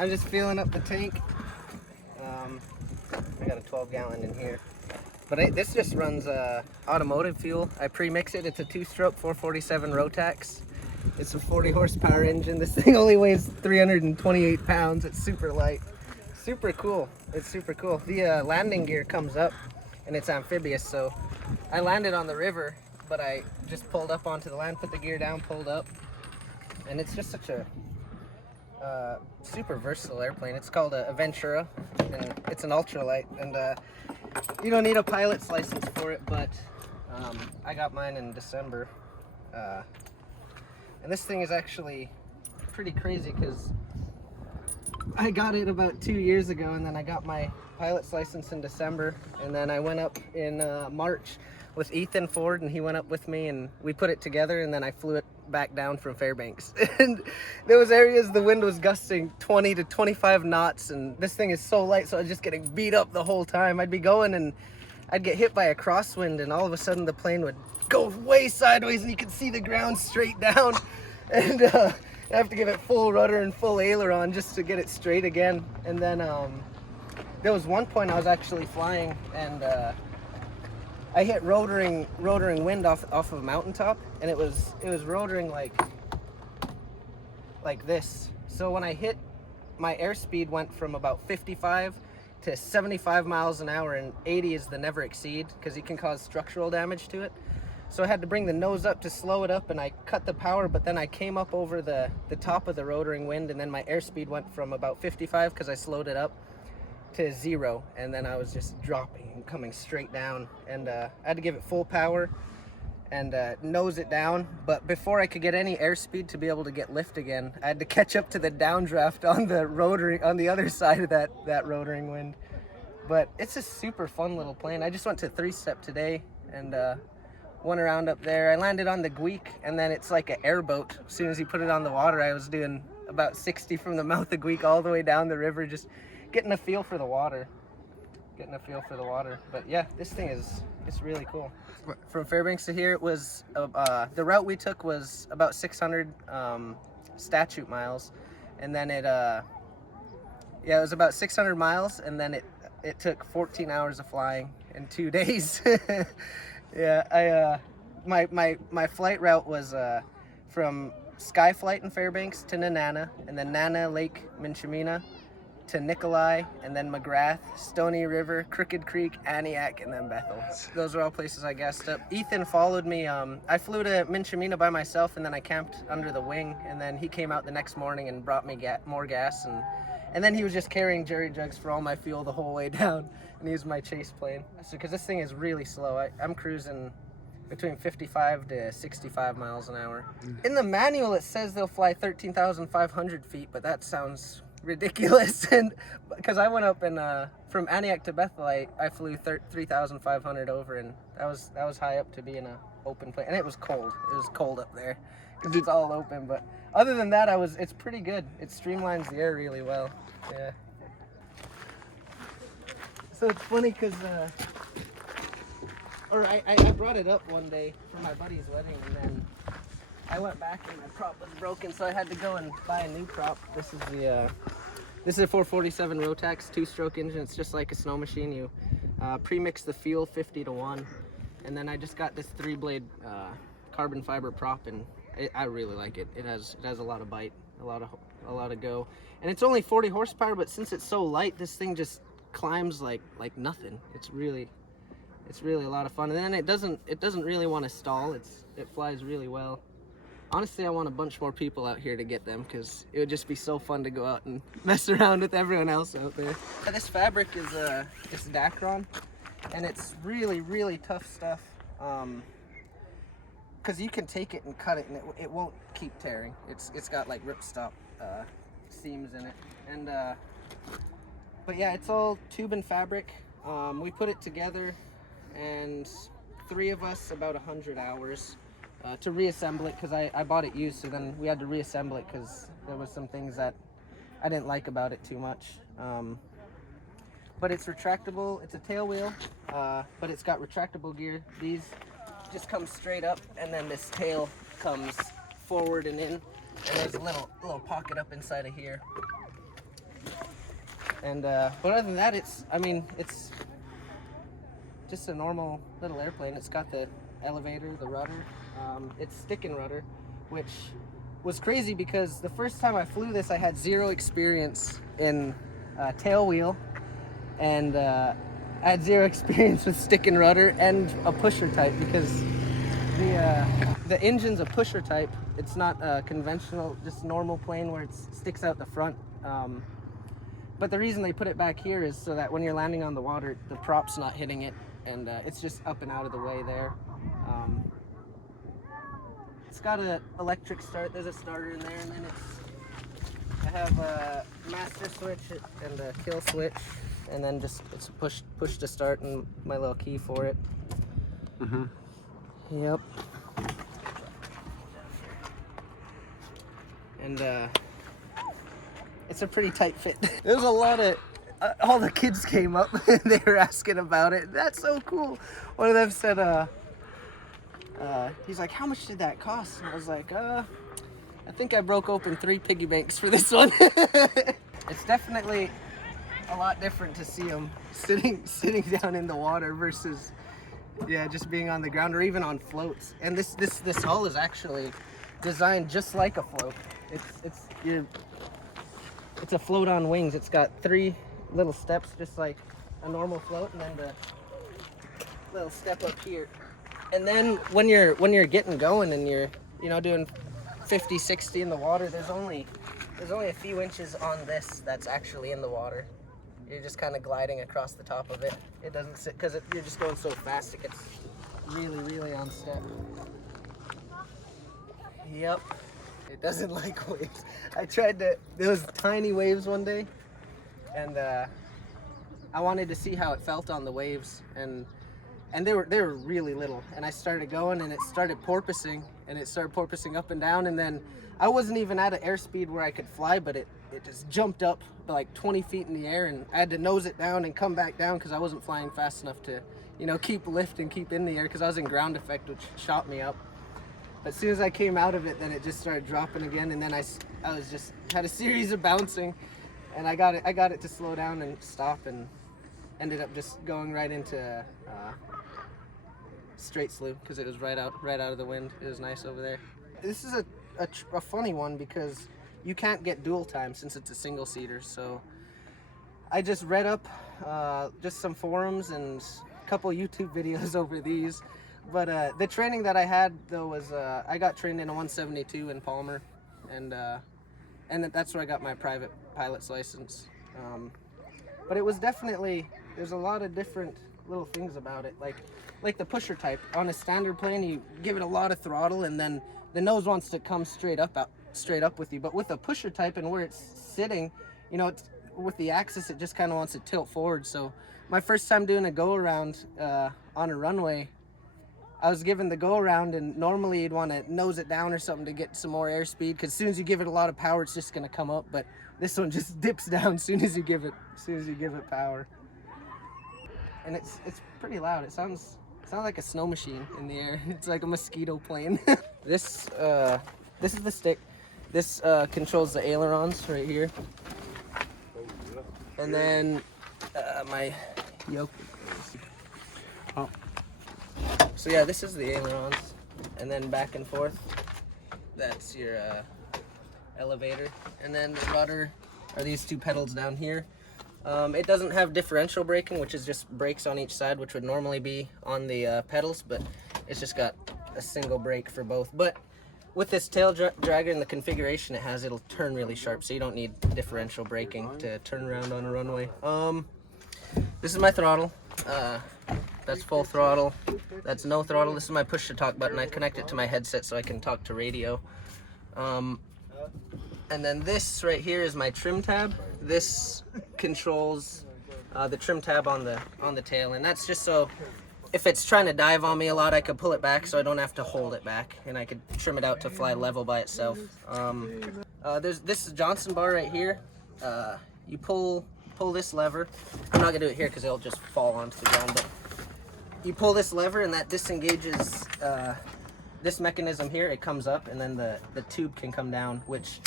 I'm just filling up the tank. I got a 12-gallon in here. But this just runs automotive fuel. I pre-mix it. It's a 2-stroke 447 Rotax. It's a 40 horsepower engine. This thing only weighs 328 pounds. It's super light. Super cool. It's super cool. The landing gear comes up and it's amphibious, so I landed on the river, but I just pulled up onto the land, put the gear down, pulled up, and it's just such a super versatile airplane. It's called a Ventura, and it's an ultralight, and you don't need a pilot's license for it, but I got mine in December, and this thing is actually pretty crazy because I got it about 2 years ago, and then I got my pilot's license in December, and then I went up in March with Ethan Ford, and he went up with me, and we put it together, and then I flew it back down from Fairbanks. And those areas, the wind was gusting 20 to 25 knots, and this thing is so light, so I was just getting beat up the whole time. I'd be going, and I'd get hit by a crosswind, and all of a sudden the plane would go way sideways, and you could see the ground straight down, and I have to give it full rudder and full aileron just to get it straight again. And then there was one point I was actually flying, and I hit rotoring wind off of a mountaintop, and it was rotoring like this. So when I hit, my airspeed went from about 55 to 75 miles an hour, and 80 is the never exceed because you can cause structural damage to it. So I had to bring the nose up to slow it up, and I cut the power, but then I came up over the top of the rotoring wind, and then my airspeed went from about 55 because I slowed it up to 0, and then I was just dropping and coming straight down, and I had to give it full power and nose it down. But before I could get any airspeed to be able to get lift again, I had to catch up to the downdraft on the rotary on the other side of that rotoring wind. But it's a super fun little plane. I just went to 3-step today and went around up there. I landed on the Gweek, and then it's like an airboat. As soon as you put it on the water, I was doing about 60 from the mouth of Gweek all the way down the river, just getting a feel for the water. But yeah, this thing it's really cool. From Fairbanks to here, it was the route we took was about 600 statute miles, and then it was about 600 miles, and then it took 14 hours of flying in 2 days. Yeah, my flight route was from Skyflight in Fairbanks to Nenana, and then Nana Lake Minchimina to Nikolai, and then McGrath, Stony River, Crooked Creek, Antioch, and then Bethel. Those are all places I gassed up. Ethan followed me. I flew to Minchimina by myself, and then I camped under the wing, and then he came out the next morning and brought me more gas, and then he was just carrying jerry jugs for all my fuel the whole way down, and he was my chase plane. So, because this thing is really slow, I'm cruising between 55 to 65 miles an hour. In the manual, it says they'll fly 13,500 feet, but that sounds ridiculous. And because I went up and from Antioch to Bethel, I flew 3,500 over, and that was high up to be in a open plane, and it was cold. It was cold up there because it's all open. But other than that, it's pretty good. It streamlines the air really well. Yeah. So it's funny because I brought it up one day for my buddy's wedding, and then I went back and my prop was broken, so I had to go and buy a new prop. This is a 447 Rotax 2-stroke engine. It's just like a snow machine. You pre-mix the fuel 50 to 1, and then I just got this 3-blade carbon fiber prop, and I really like it. It has a lot of bite, a lot of go, and it's only 40 horsepower. But since it's so light, this thing just climbs like nothing. It's really a lot of fun, and then it doesn't really want to stall. It flies really well. Honestly, I want a bunch more people out here to get them because it would just be so fun to go out and mess around with everyone else out there. This fabric is it's Dacron, and it's really, really tough stuff because you can take it and cut it, and it won't keep tearing. It's got like ripstop seams in it, and but yeah, it's all tube and fabric. We put it together, and 3 of us, about 100 hours. To reassemble it, because I bought it used, so then we had to reassemble it because there was some things that I didn't like about it too much. But it's retractable. It's a tail wheel, but it's got retractable gear. These just come straight up, and then this tail comes forward and in, and there's a little pocket up inside of here. And but other than that, it's just a normal little airplane. It's got the elevator, the rudder. It's stick-in rudder, which was crazy because the first time I flew this, I had zero experience in tail wheel, and I had zero experience with stick-in rudder and a pusher type, because the engine's a pusher type. It's not a conventional, just normal plane where it sticks out the front. But the reason they put it back here is so that when you're landing on the water, the prop's not hitting it, and it's just up and out of the way there. It's got an electric start. There's a starter in there, and then I have a master switch and a kill switch, and then just it's a push to start and my little key for it. Mm-hmm. Yep. And it's a pretty tight fit. There's a lot of all the kids came up and they were asking about it. That's so cool. One of them said, he's like, how much did that cost? And I was like, I think I broke open 3 piggy banks for this one. It's definitely a lot different to see them sitting down in the water versus, yeah, just being on the ground or even on floats. And this hull is actually designed just like a float. It's a float on wings. It's got 3 little steps, just like a normal float, and then the little step up here. And then when you're getting going and you're doing 50, 60 in the water, there's only a few inches on this that's actually in the water. You're just kind of gliding across the top of it. It doesn't sit because you're just going so fast. It gets really, really on step. Yep. It doesn't like waves. I tried there was tiny waves one day, and I wanted to see how it felt on the waves, and they were really little, and I started going, and it started porpoising, up and down, and then I wasn't even at an airspeed where I could fly, but it just jumped up like 20 feet in the air, and I had to nose it down and come back down because I wasn't flying fast enough to keep lift and keep in the air, because I was in ground effect, which shot me up. But as soon as I came out of it, then it just started dropping again, and then I was just had a series of bouncing, and I got it to slow down and stop, and ended up just going right into straight slew because it was right out of the wind. It was nice over there. This is a funny one because you can't get dual time since it's a single seater. So I just read up just some forums and a couple YouTube videos over these. But the training that I had though was I got trained in a 172 in Palmer, and that's where I got my private pilot's license. But it was definitely, there's a lot of different little things about it, like the pusher type. On a standard plane, you give it a lot of throttle, and then the nose wants to come straight up with you. But with a pusher type and where it's sitting, it's, with the axis, it just kind of wants to tilt forward. So my first time doing a go around on a runway, I was given the go around, and normally you'd want to nose it down or something to get some more airspeed, because as soon as you give it a lot of power, it's just going to come up. But this one just dips down as soon as you give it power. And it's pretty loud. It sounds like a snow machine in the air. It's like a mosquito plane. This is the stick. This controls the ailerons right here. And then my yoke. Oh. So yeah, this is the ailerons, and then back and forth, that's your elevator, and then the rudder are these 2 pedals down here. It doesn't have differential braking, which is just brakes on each side, which would normally be on the pedals, but it's just got a single brake for both. But with this tail dragger and the configuration it has, it'll turn really sharp, so you don't need differential braking to turn around on a runway. This is my throttle. That's full throttle. That's no throttle. This is my push to talk button. I connect it to my headset so I can talk to radio. And then this right here is my trim tab. This controls the trim tab on the tail, and that's just so if it's trying to dive on me a lot, I could pull it back so I don't have to hold it back, and I could trim it out to fly level by itself. There's this Johnson bar right here. You pull this lever. I'm not gonna do it here because it'll just fall onto the ground, but you pull this lever and that disengages this mechanism here, it comes up, and then the tube can come down, which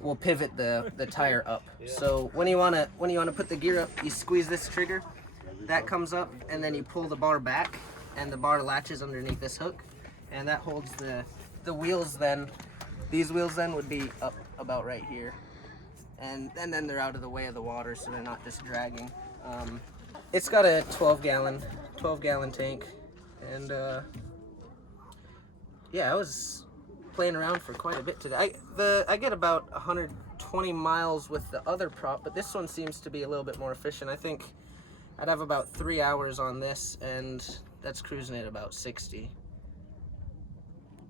will pivot the tire up. So when you wanna put the gear up, you squeeze this trigger, that comes up, and then you pull the bar back, and the bar latches underneath this hook, and that holds the wheels. Then these wheels then would be up about right here, and then they're out of the way of the water, so they're not just dragging. It's got a 12 gallon tank, and yeah, I was playing around for quite a bit today. I get about 120 miles with the other prop, but this one seems to be a little bit more efficient. I think I'd have about 3 hours on this, and that's cruising at about 60.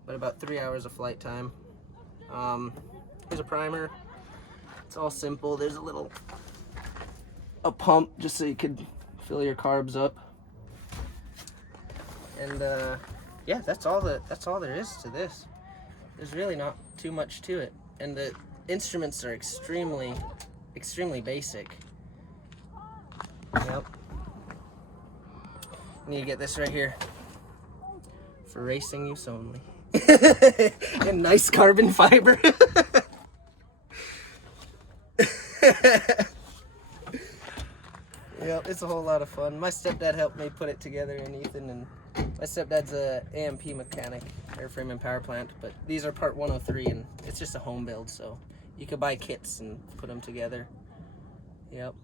But about 3 hours of flight time. Here's a primer. It's all simple. There's a pump just so you could fill your carbs up. And yeah, that's all there is to this. There's really not too much to it, and the instruments are extremely basic. Yep. Need to get this right here for racing use only. And nice carbon fiber. Yep, it's a whole lot of fun. My stepdad helped me put it together, and Ethan, and my stepdad's a AMP mechanic, airframe and power plant, but these are part 103, and it's just a home build, so you could buy kits and put them together. Yep.